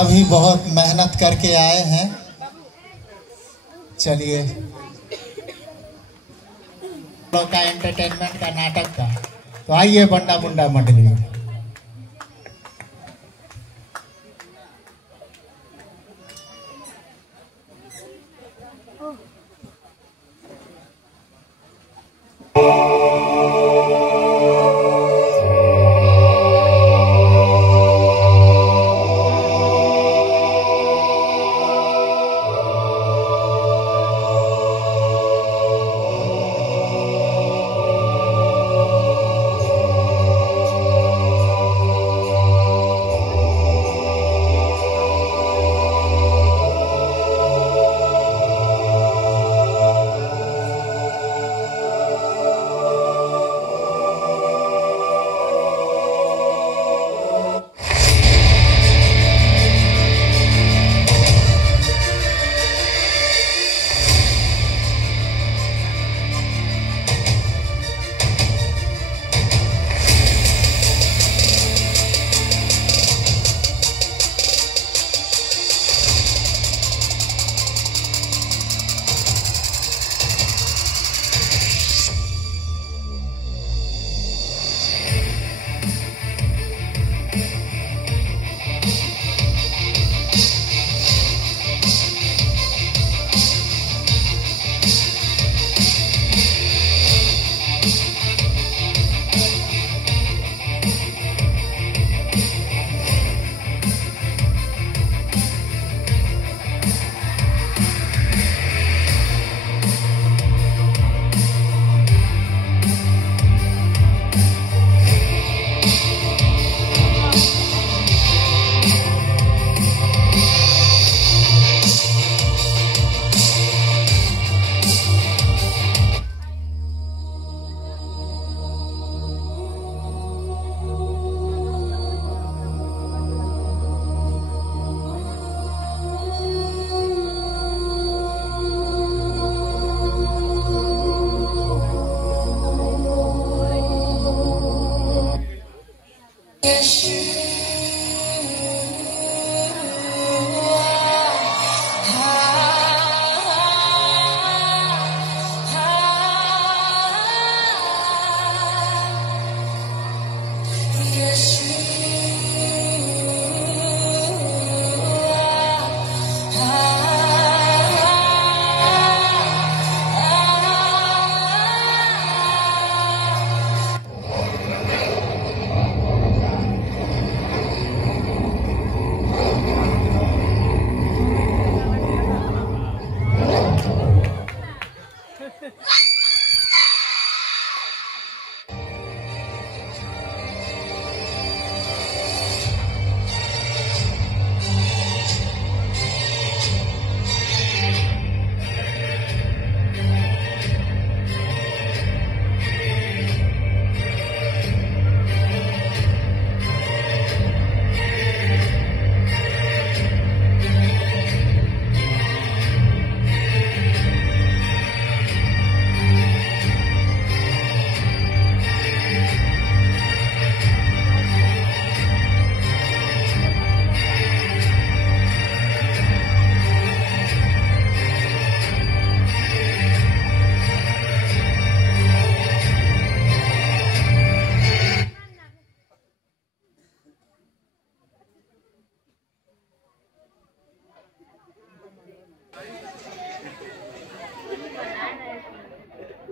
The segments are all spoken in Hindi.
सभी बहुत मेहनत करके आए हैं। चलिए लोग का एंटरटेनमेंट का नाटक का, तो आइए बंडा बुंडा मंडली।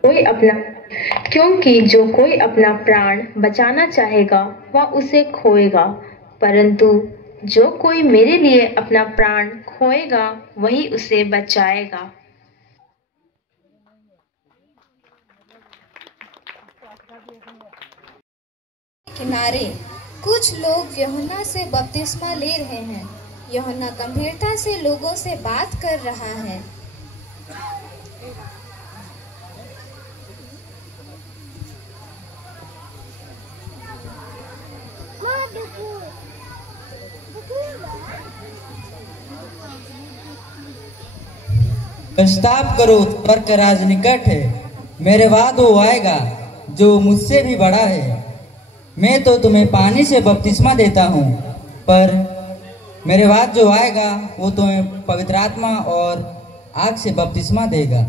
कोई अपना क्योंकि जो कोई अपना प्राण बचाना चाहेगा वह उसे खोएगा, परंतु जो कोई मेरे लिए अपना प्राण खोएगा वही उसे बचाएगा। किनारे कुछ लोग यूहन्ना से बपतिस्मा ले रहे हैं। यूहन्ना गंभीरता से लोगों से बात कर रहा है। पश्चाताप करो, स्वर्ग राज निकट है। मेरे बाद वो आएगा जो मुझसे भी बड़ा है। मैं तो तुम्हें पानी से बपतिस्मा देता हूँ, पर मेरे बाद जो आएगा वो तुम्हें पवित्र आत्मा और आग से बपतिस्मा देगा।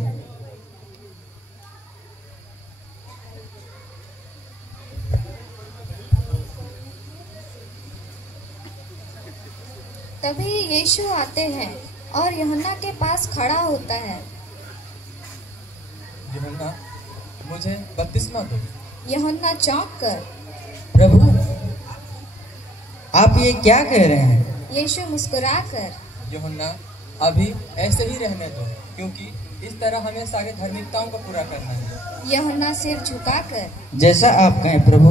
तभी यीशु आते हैं और यूहन्ना के पास खड़ा होता है। यूहन्ना, मुझे बपतिस्मा दो। यूहन्ना चौंक कर, प्रभु, आप ये क्या कह रहे हैं? यीशु मुस्कुरा कर, यूहन्ना, अभी ऐसे ही रहने दो, क्योंकि इस तरह हमें सारी धार्मिकताओं को पूरा करना है। यूहन्ना सिर झुकाकर, जैसा आप कहें प्रभु।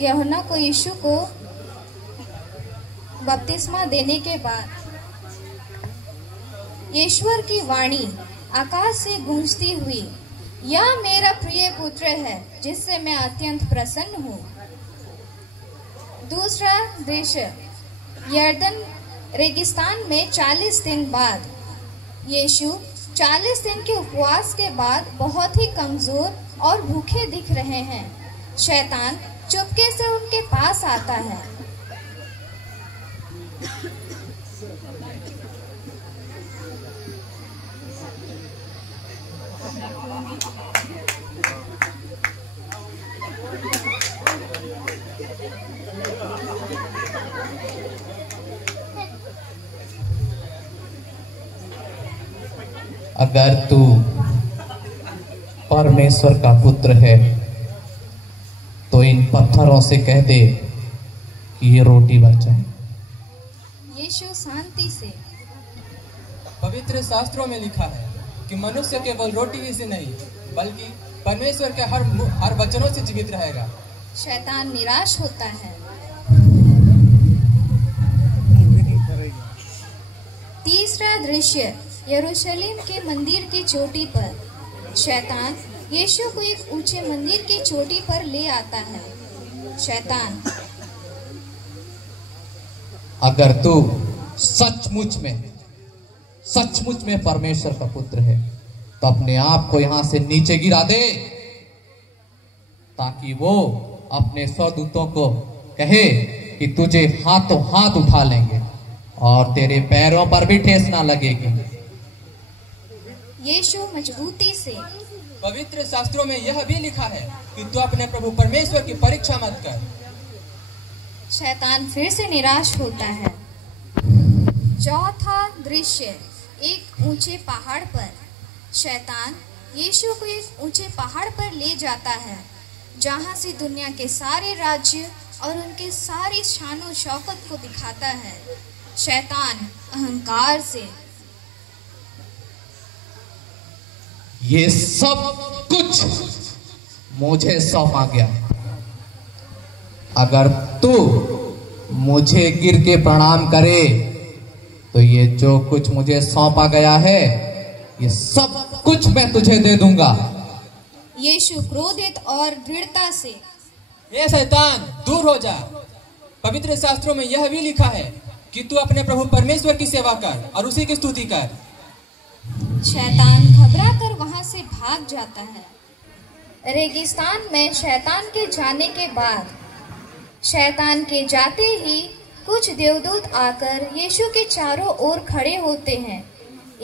यूहन्ना को यीशु को बपतिस्मा देने के बाद ईश्वर की वाणी आकाश से गूंजती हुई, यह मेरा प्रिय पुत्र है जिससे मैं अत्यंत प्रसन्न हूँ। दूसरा दृश्य, यरदन रेगिस्तान में 40 दिन बाद यीशु 40 दिन के उपवास के बाद बहुत ही कमजोर और भूखे दिख रहे हैं। शैतान चुपके से उनके पास आता है। अगर तू परमेश्वर का पुत्र है तो इन पत्थरों से कह दे कि ये रोटी बन जाए। यीशु शांति से, पवित्र शास्त्रों में लिखा है कि मनुष्य केवल रोटी ही से नहीं बल्कि परमेश्वर के हर वचनों से जीवित रहेगा। शैतान निराश होता है। तीसरा दृश्य, यरूशलेम के मंदिर की चोटी पर शैतान यीशु को एक ऊंचे मंदिर की चोटी पर ले आता है। शैतान, अगर तू सचमुच में परमेश्वर का पुत्र है तो अपने आप को यहां से नीचे गिरा दे, ताकि वो अपने स्वदूतों को कहे कि तुझे हाथों हाथ उठा लेंगे और तेरे पैरों पर भी ठेस ना लगेगी। यीशु मजबूती से, पवित्र शास्त्रों में यह भी लिखा है कि तू अपने प्रभु परमेश्वर की परीक्षा मत कर। शैतान फिर से निराश होता है। चौथा दृश्य, एक ऊंचे पहाड़ पर शैतान यीशु को एक ऊंचे पहाड़ पर ले जाता है, जहां से दुनिया के सारे राज्य और उनके सारी शान शौकत को दिखाता है। शैतान अहंकार से, ये सब कुछ मुझे सौंपा गया, अगर तू मुझे गिर के प्रणाम करे तो ये जो कुछ मुझे सौंपा गया है ये सब कुछ मैं तुझे दे दूंगा। यीशु क्रोधित और दृढ़ता से, ये शैतान दूर हो जा। पवित्र शास्त्रों में यह भी लिखा है कि तू अपने प्रभु परमेश्वर की सेवा कर और उसी की स्तुति कर। शैतान घबरा कर वहां से भाग जाता है। रेगिस्तान में शैतान के जाने के बाद शैतान के जाते ही कुछ देवदूत आकर यीशु के चारों ओर खड़े होते हैं।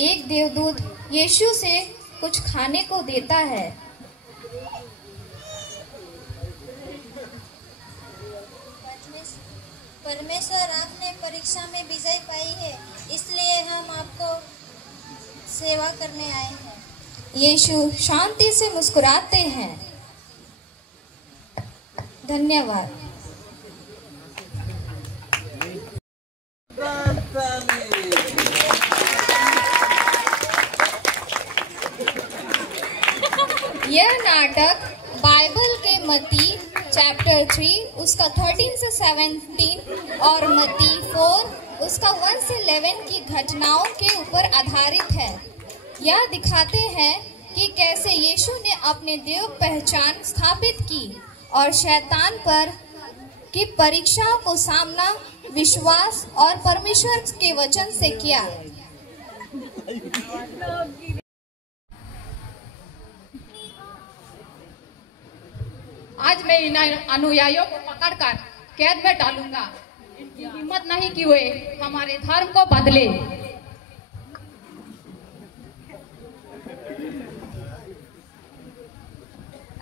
एक देवदूत यीशु से कुछ खाने को देता है। परमेश्वर, आपने परीक्षा में विजय पाई है, इसलिए हम आपको सेवा करने आए हैं। यीशु शांति से मुस्कुराते हैं। धन्यवाद। यह नाटक बाइबल के मत्ती चैप्टर 3 उसका 13 से 17 और मत्ती 4 उसका 1 से 11 की घटनाओं के ऊपर आधारित है। यह दिखाते हैं कि कैसे यीशु ने अपने देव पहचान स्थापित की और शैतान पर की परीक्षाओं को सामना विश्वास और परमेश्वर के वचन से किया। आज मैं इन अनुयायियों को पकड़कर कैद में डालूंगा। इनकी हिम्मत नहीं कि वे हमारे धर्म को बदले।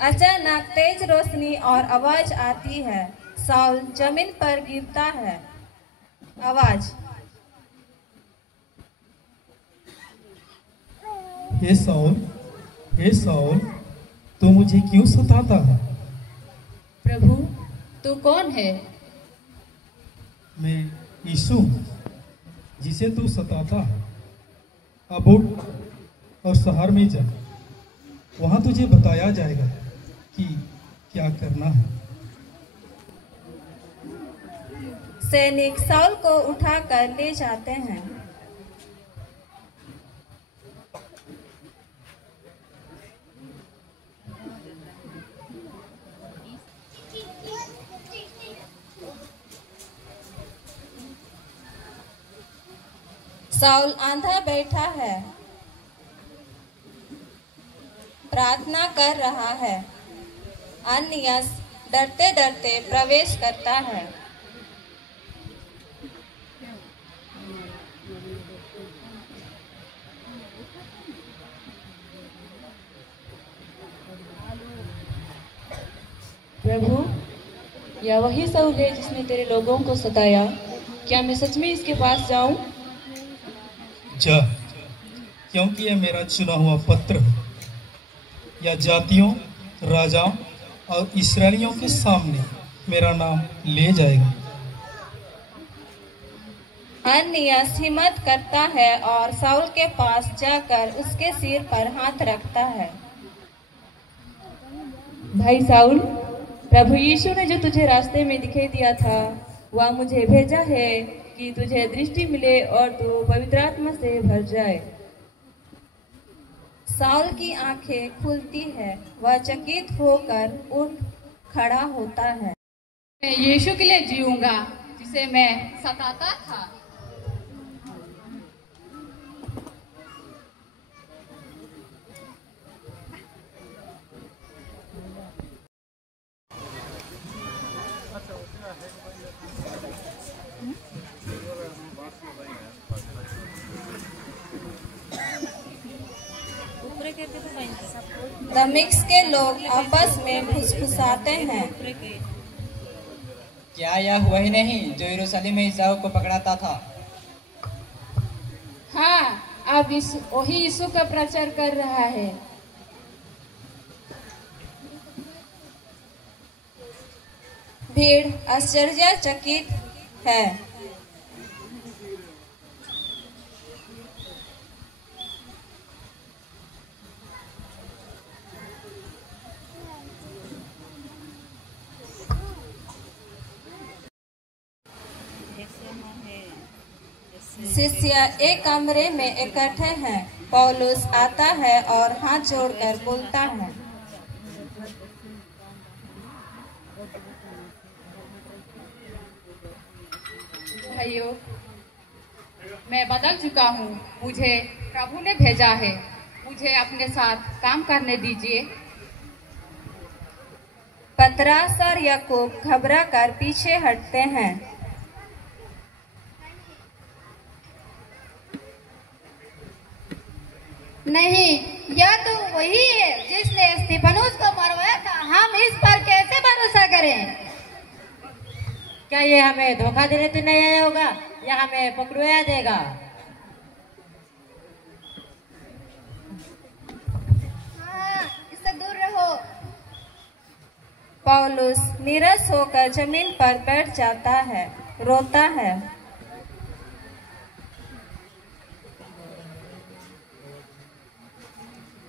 अचानक तेज रोशनी और आवाज आती है। साउल जमीन पर गिरता है। आवाज, हे साउल, तू मुझे क्यों सताता है? प्रभु, तू कौन है? मैं यीशु हूँ, जिसे तू सताता है। अब उठ और शहर में जा, वहाँ तुझे बताया जाएगा कि क्या करना है। सैनिक साउल को उठाकर ले जाते हैं। साउल आंधा बैठा है, प्रार्थना कर रहा है। अनियास डरते डरते प्रवेश करता है। प्रभु, यह वही साउल है जिसने तेरे लोगों को सताया। क्या मैं सच में इसके पास जाऊं? जा, क्योंकि यह मेरा चुना हुआ पत्र है। यह जातियों, राजाओं और इस्राएलियों के सामने मेरा नाम ले जाएगा। अनियास हिम्मत करता है और साउल के पास जाकर उसके सिर पर हाथ रखता है। भाई साउल, प्रभु यीशु ने जो तुझे रास्ते में दिखाई दिया था, वह मुझे भेजा है कि तुझे दृष्टि मिले और तू पवित्र आत्मा से भर जाए। साउल की आंखें खुलती है। वह चकित होकर उठ खड़ा होता है। मैं यीशु के लिए जीऊंगा, जिसे मैं सताता था। दमिश्क के लोग आपस में फुसफुसाते हैं। क्या यह वही नहीं जो यरूशलेम में ईसाओं को पकड़ाता था? हाँ, अब वही यीशु का प्रचार कर रहा है। भीड़ आश्चर्यचकित है। शिष्य एक कमरे में इकट्ठे हैं। पौलुस आता है और हाथ जोड़कर बोलता है, भाइयों, मैं बदल चुका हूँ। मुझे प्रभु ने भेजा है। मुझे अपने साथ काम करने दीजिए। पतरस और याकूब घबरा कर पीछे हटते हैं। नहीं, यह तो वही है जिसने स्तिफनुस को मरवाया था। हम इस पर कैसे भरोसा करें? क्या ये हमें धोखा देने तो नहीं आया होगा या हमें पकड़वाया देगा? हाँ, इससे दूर रहो। पौलुस निराश होकर जमीन पर बैठ जाता है, रोता है।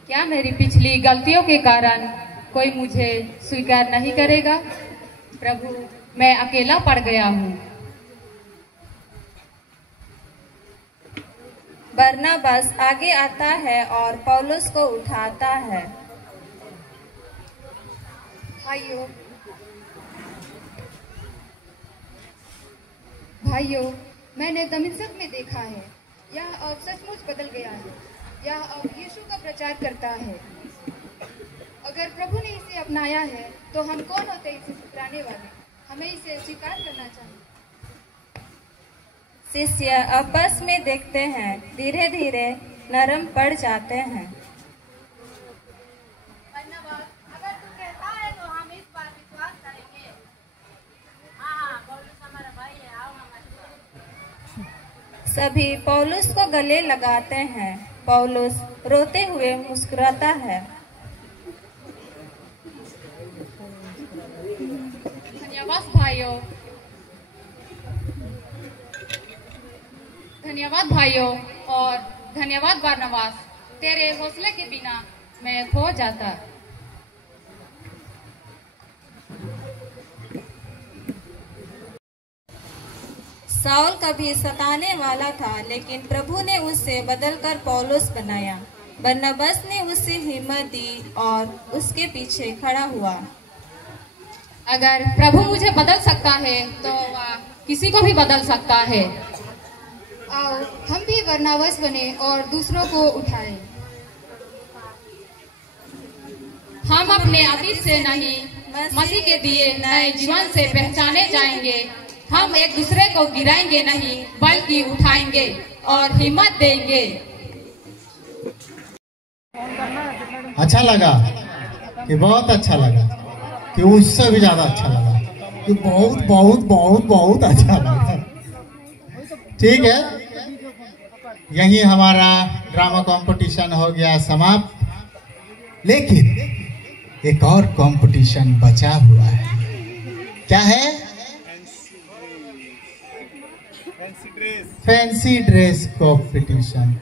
क्या मेरी पिछली गलतियों के कारण कोई मुझे स्वीकार नहीं करेगा? प्रभु, मैं अकेला पड़ गया हूँ। बरनबास आगे आता है और पौलुस को उठाता है। भाइयों, मैंने दमिश्क में देखा है। यह अब सचमुच बदल गया है। यह अब यीशु का प्रचार करता है। अगर प्रभु ने इसे अपनाया है तो हम कौन होते इसे ठुकराने वाले। हमें इसे स्वीकार करना चाहिए। शिष्य आपस में देखते हैं, धीरे धीरे नरम पड़ जाते हैं। अगर तू कहता है तो हम इस बार विश्वास करेंगे। हाँ, पौलुस हमारा भाई है, आओ हमारे साथ। सभी पौलुस को गले लगाते हैं। पौलुस रोते हुए मुस्कुराता है। धन्यवाद भाइयों और धन्यवाद बरनबास। तेरे हौसले के बिना मैं खो जाता। साउल कभी सताने वाला था, लेकिन प्रभु ने उसे बदलकर पौलुस बनाया। बरनबास ने उसे हिम्मत दी और उसके पीछे खड़ा हुआ। अगर प्रभु मुझे बदल सकता है तो वह किसी को भी बदल सकता है। आओ हम भी बरनबास बने और दूसरों को उठाएं। हम अपने अतीत से नहीं, मसीह के दिए नए जीवन से पहचाने जाएंगे। हम एक दूसरे को गिराएंगे नहीं, बल्कि उठाएंगे और हिम्मत देंगे। अच्छा लगा कि बहुत अच्छा लगा कि उससे भी ज्यादा अच्छा लगा कि बहुत बहुत बहुत बहुत अच्छा लगा। ठीक है, यही हमारा ड्रामा कंपटीशन हो गया समाप्त। लेकिन एक और कंपटीशन बचा हुआ है। क्या है? Fancy dress competition.